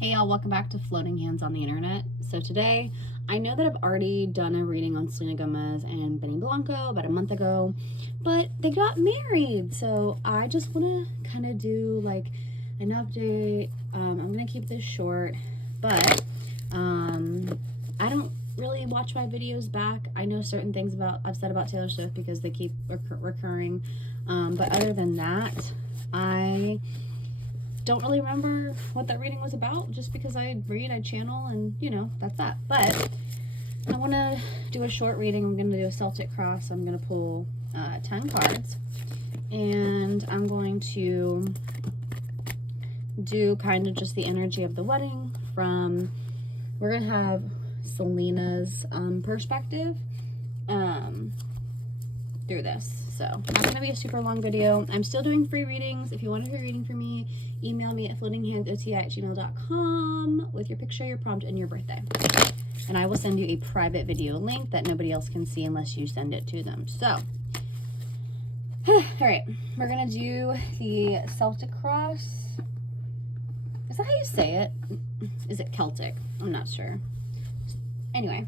Hey y'all, welcome back to Floating Hands on the Internet. So today, I know that I've already done a reading on Selena Gomez and Benny Blanco about a month ago, but they got married. So I just want to kind of do like an update. I'm going to keep this short, but I don't really watch my videos back. I know certain things I've said about Taylor Swift because they keep recurring. But other than that, I don't really remember what that reading was about, just because I channel, and that's that. But I want to do a short reading. I'm going to do a Celtic cross. I'm going to pull 10 cards, and I'm going to do kind of just the energy of the wedding from, we're going to have Selena's perspective through this. So not going to be a super long video. I'm still doing free readings. If you want a free reading from me, email me at floatinghandsoti@gmail.com with your picture, your prompt, and your birthday. And I will send you a private video link that nobody else can see unless you send it to them. So, all right, we're going to do the Celtic cross. Is that how you say it? Is it Celtic? I'm not sure. Anyway,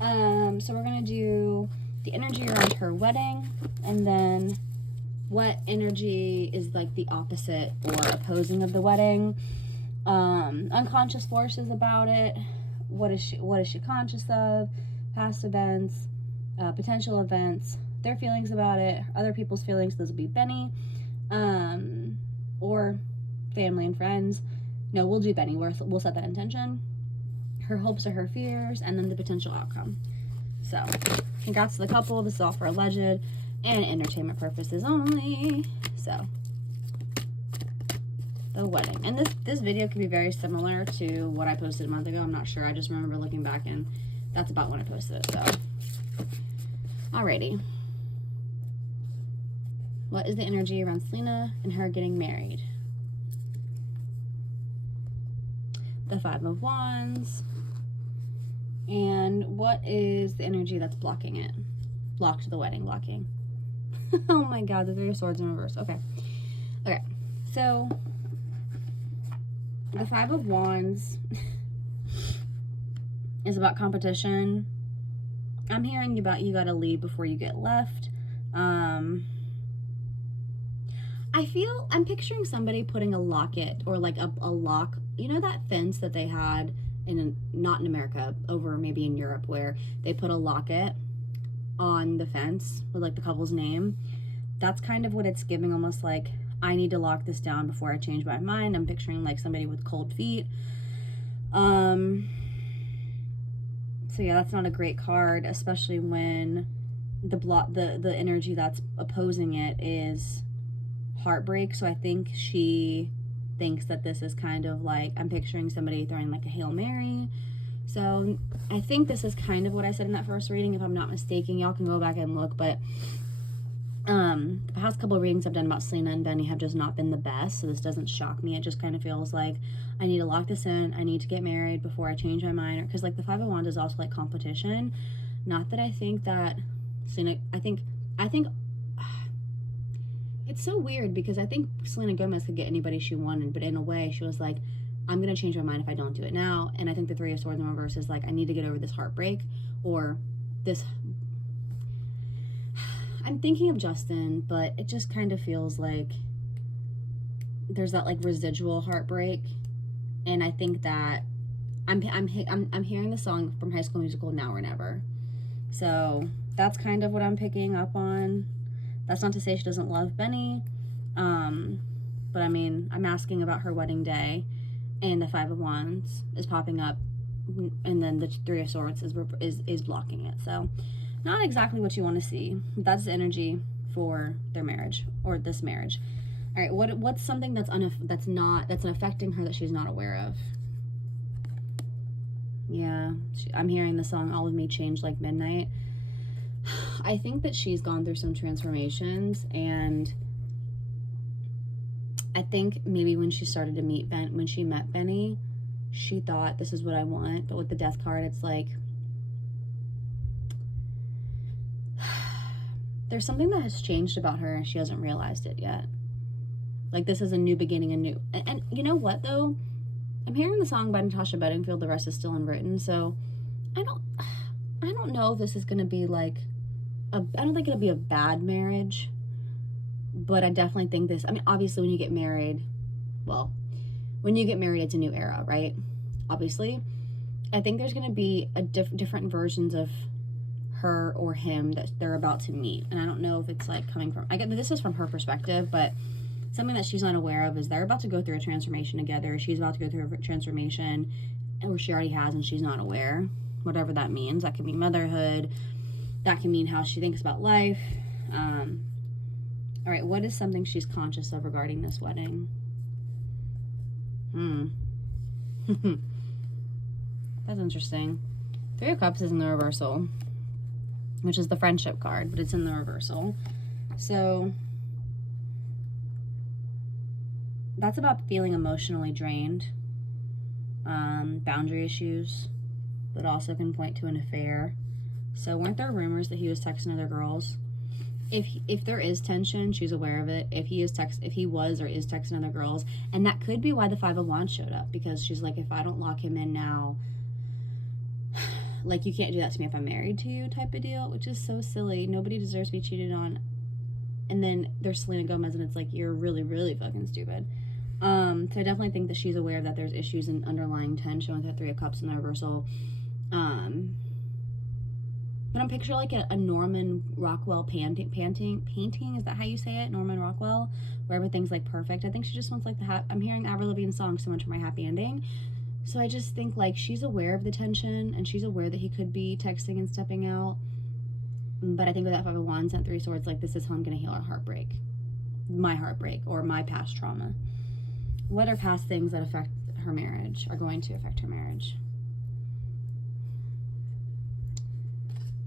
so we're going to do the energy around her wedding, and then what energy is like the opposite or opposing of the wedding, unconscious forces about it, what is she conscious of, past events, potential events, their feelings about it, other people's feelings. Those will be Benny, or family and friends. No, we'll do Benny. We'll set that intention, her hopes or her fears, and then the potential outcome. So congrats to the couple. This is all for alleged and entertainment purposes only. So the wedding, and this video could be very similar to what I posted a month ago. I'm not sure. I just remember looking back, and that's about when I posted it. So alrighty, what is the energy around Selena and her getting married? The Five of Wands. And what is the energy that's blocking it? Blocked the wedding, blocking. Oh my God, the Three of Swords in reverse. Okay. Okay. So, the Five of Wands is about competition. I'm hearing about you gotta leave before you get left. I'm picturing somebody putting a locket or like a lock. You know that fence that they had not in America, over maybe in Europe, where they put a locket on the fence with like the couple's name? That's kind of what it's giving, almost like, I need to lock this down before I change my mind. I'm picturing like somebody with cold feet. So yeah, that's not a great card, especially when the energy that's opposing it is heartbreak. So I think she thinks that this is kind of like, I'm picturing somebody throwing like a Hail Mary. So I think this is kind of what I said in that first reading, if I'm not mistaken. Y'all can go back and look, but the past couple of readings I've done about Selena and Benny have just not been the best, so this doesn't shock me. It just kind of feels like I need to lock this in. I need to get married before I change my mind, because like the Five of Wands is also like competition. Not that I think that Selena, I think it's so weird, because I think Selena Gomez could get anybody she wanted, but in a way she was like, I'm going to change my mind if I don't do it now. And I think the Three of Swords in reverse is like, I need to get over this heartbreak, or this. I'm thinking of Justin, but it just kind of feels like there's that like residual heartbreak. And I think that I'm hearing the song from High School Musical, Now or Never. So that's kind of what I'm picking up on. That's not to say she doesn't love Benny, but I mean, I'm asking about her wedding day, and the Five of Wands is popping up, and then the Three of Swords is blocking it. So not exactly what you want to see. That's the energy for their marriage, or this marriage. All right, what's something that's affecting her that she's not aware of? Yeah, I'm hearing the song All of Me Changed Like Midnight. I think that she's gone through some transformations, and I think maybe when she met Benny, she thought, this is what I want. But with the Death card, it's like there's something that has changed about her, and she hasn't realized it yet. Like, this is a new beginning, and you know what though? I'm hearing the song by Natasha Bedingfield. The rest is still unwritten. So I don't I don't know if this is going to be like I don't think it'll be a bad marriage, but I definitely think this, I mean, obviously when you get married, well, when you get married, it's a new era, right? Obviously. I think there's going to be a different versions of her or him that they're about to meet. And I don't know if it's like coming from, I get this is from her perspective, but something that she's not aware of is they're about to go through a transformation together. She's about to go through a transformation, or she already has and she's not aware, whatever that means. That could mean motherhood. That can mean how she thinks about life. All right, what is something she's conscious of regarding this wedding? That's interesting. Three of Cups is in the reversal, which is the friendship card, but it's in the reversal. So that's about feeling emotionally drained, boundary issues, but also can point to an affair. So weren't there rumors that he was texting other girls? If there is tension, she's aware of it. If he was or is texting other girls, and that could be why the Five of Wands showed up, because she's like, if I don't lock him in now, like, you can't do that to me if I'm married to you, type of deal, which is so silly. Nobody deserves to be cheated on. And then there's Selena Gomez, and it's like, you're really, really fucking stupid. So I definitely think that she's aware that there's issues and underlying tension with that Three of Cups in the reversal. But I'm picturing like a Norman Rockwell painting. Is that how you say it? Norman Rockwell, where everything's like perfect. I think she just wants like I'm hearing Avril Lavigne's song so much for my happy ending. So I just think like she's aware of the tension, and she's aware that he could be texting and stepping out. But I think with that Five of Wands and Three of Swords, like, this is how I'm going to heal our heartbreak. My heartbreak, or my past trauma. What are past things that affect her marriage, are going to affect her marriage?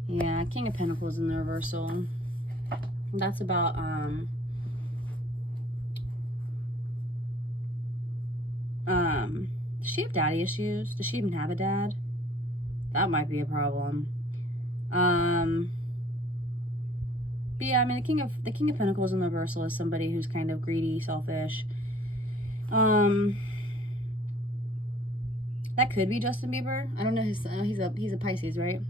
Yeah, King of Pentacles in the reversal. That's about, does she have daddy issues? Does she even have a dad? That might be a problem. But yeah, I mean, the King of Pentacles in the reversal is somebody who's kind of greedy, selfish. That could be Justin Bieber. I don't know he's a Pisces, right?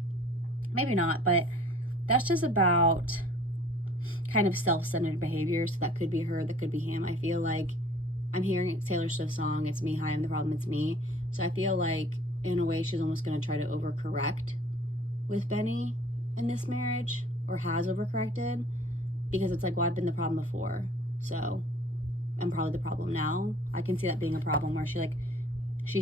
Maybe not, but that's just about kind of self-centered behavior. So that could be her, that could be him. I feel like I'm hearing Taylor Swift's song, It's Me, Hi, I'm the Problem, It's Me. So I feel like in a way she's almost going to try to overcorrect with Benny in this marriage, or has overcorrected, because it's like, well, I've been the problem before, so I'm probably the problem now. I can see that being a problem, where she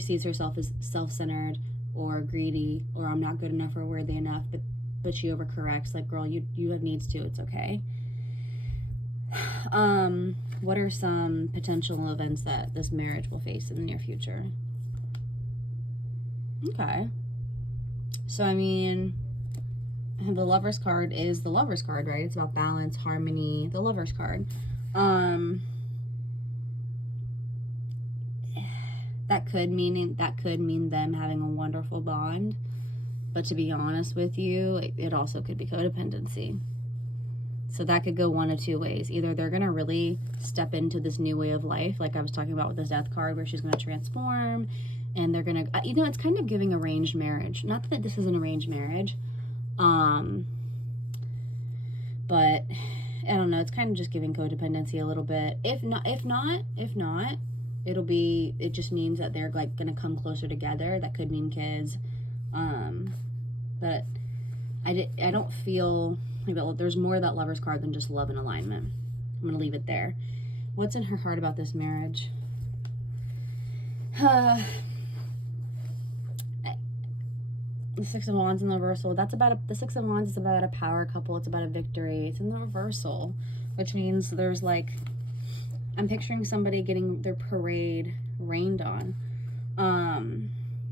sees herself as self-centered or greedy, or I'm not good enough or worthy enough, but she overcorrects, like, girl, you have needs too, it's okay. What are some potential events that this marriage will face in the near future? Okay. So, I mean, the Lover's card is the Lover's card, right? It's about balance, harmony, the Lover's card. That could mean them having a wonderful bond. But to be honest with you, it also could be codependency. So that could go one of two ways. Either they're going to really step into this new way of life, like I was talking about with the Death card, where she's going to transform, and they're going to, it's kind of giving arranged marriage. Not that this is an arranged marriage, but I don't know, it's kind of just giving codependency a little bit. If not, it just means that they're like going to come closer together. That could mean kids. But I don't feel like there's more of that Lover's card than just love and alignment. I'm going to leave it there. What's in her heart about this marriage? The Six of Wands in the reversal. The Six of Wands is about a power couple. It's about a victory. It's in the reversal, which means there's like, I'm picturing somebody getting their parade rained on.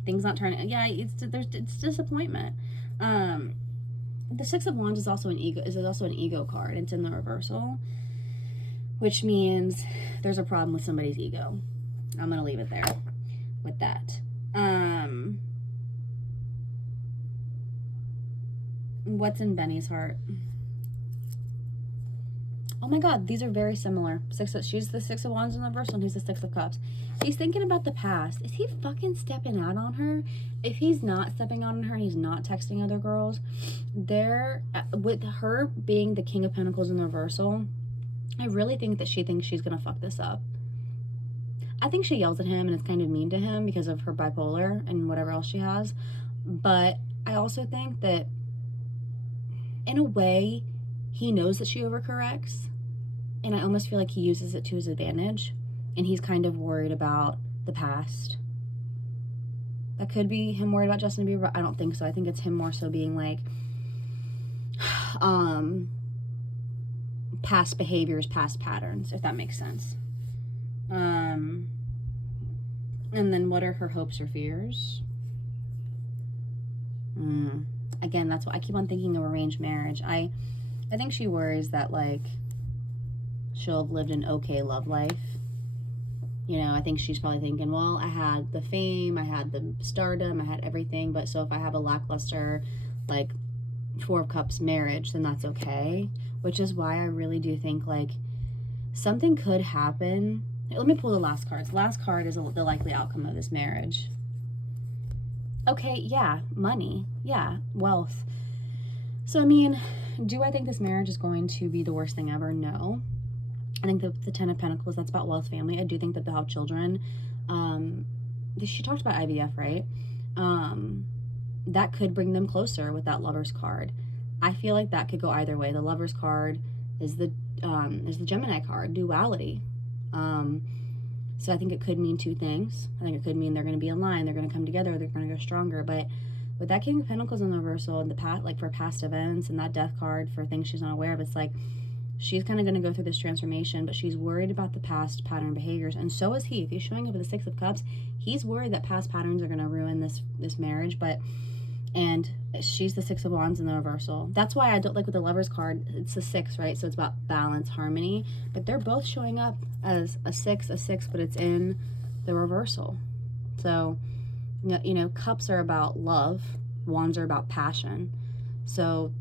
Things not turning. Yeah, it's disappointment. The Six of Wands is also an ego card. It's in the reversal, which means there's a problem with somebody's ego. I'm gonna leave it there with that. What's in Benny's heart? Oh my God, these are very similar. She's the Six of Wands in the reversal, and he's the Six of Cups. He's thinking about the past. Is he fucking stepping out on her? If he's not stepping out on her and he's not texting other girls, with her being the King of Pentacles in the reversal, I really think that she thinks she's gonna fuck this up. I think she yells at him and it's kind of mean to him because of her bipolar and whatever else she has. But I also think that in a way, he knows that she overcorrects. And I almost feel like he uses it to his advantage. And he's kind of worried about the past. That could be him worried about Justin Bieber. I don't think so. I think it's him more so being like, past behaviors, past patterns, if that makes sense. And then what are her hopes or fears? Again, that's what I keep on thinking of arranged marriage. I think she worries that, like, she'll have lived an okay love life. You know, I think she's probably thinking, well, I had the fame, I had the stardom, I had everything, but so if I have a lackluster, like, Four of Cups marriage, then that's okay. Which is why I really do think, like, something could happen. Let me pull the last cards. The last card is the likely outcome of this marriage. Okay, yeah, money. Yeah, wealth. So, I mean, do I think this marriage is going to be the worst thing ever? No. I think the Ten of Pentacles, that's about wealth, family. I do think that they'll have children. She talked about IVF, right? That could bring them closer with that Lover's card. I feel like that could go either way. The Lover's card is the Gemini card, duality. So I think it could mean two things. I think it could mean they're going to be aligned, they're going to come together, they're going to go stronger. But with that King of Pentacles in the reversal and the past, like for past events, and that Death card for things she's not aware of, it's like she's kind of going to go through this transformation, but she's worried about the past pattern behaviors, and so is he. If he's showing up with the Six of Cups, he's worried that past patterns are going to ruin this marriage. And she's the Six of Wands in the reversal. That's why I don't like with the Lover's card, it's the six, right? So it's about balance, harmony. But they're both showing up as a six, but it's in the reversal. So, you know, cups are about love. Wands are about passion. So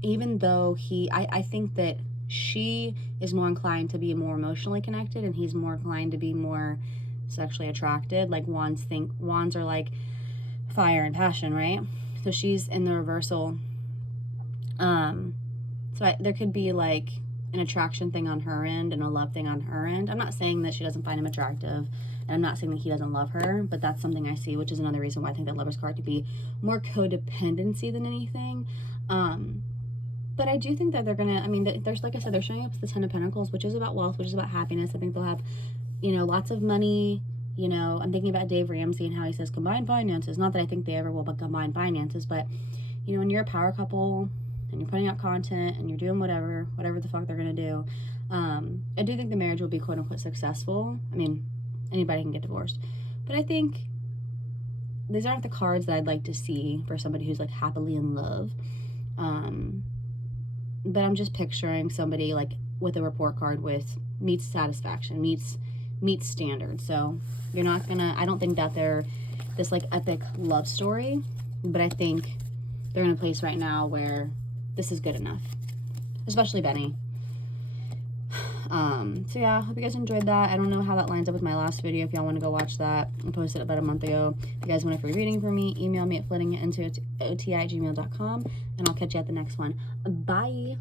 even though I think that she is more inclined to be more emotionally connected and he's more inclined to be more sexually attracted. Like wands are like fire and passion, right? So she's in the reversal. There could be like an attraction thing on her end and a love thing on her end. I'm not saying that she doesn't find him attractive, and I'm not saying that he doesn't love her, but that's something I see, which is another reason why I think that Lover's card could be more codependency than anything. But I do think that they're gonna, I mean, there's, like I said, they're showing up as the Ten of Pentacles, which is about wealth, which is about happiness. I think they'll have, you know, lots of money. You know, I'm thinking about Dave Ramsey and how he says combined finances. Not that I think they ever will, but combined finances. But, you know, when you're a power couple and you're putting out content and you're doing whatever the fuck they're going to do, I do think the marriage will be quote unquote successful. I mean, anybody can get divorced. But I think these aren't the cards that I'd like to see for somebody who's like happily in love. But I'm just picturing somebody like with a report card with meets satisfaction, meets standards. So you're not gonna, I don't think that they're this like epic love story, but I think they're in a place right now where this is good enough, especially Benny. So yeah, hope you guys enjoyed that. I don't know how that lines up with my last video. If y'all want to go watch that, I posted it about a month ago. If you guys want a free reading from me, email me at flittinginto@oti@gmail.com, and I'll catch you at the next one. Bye.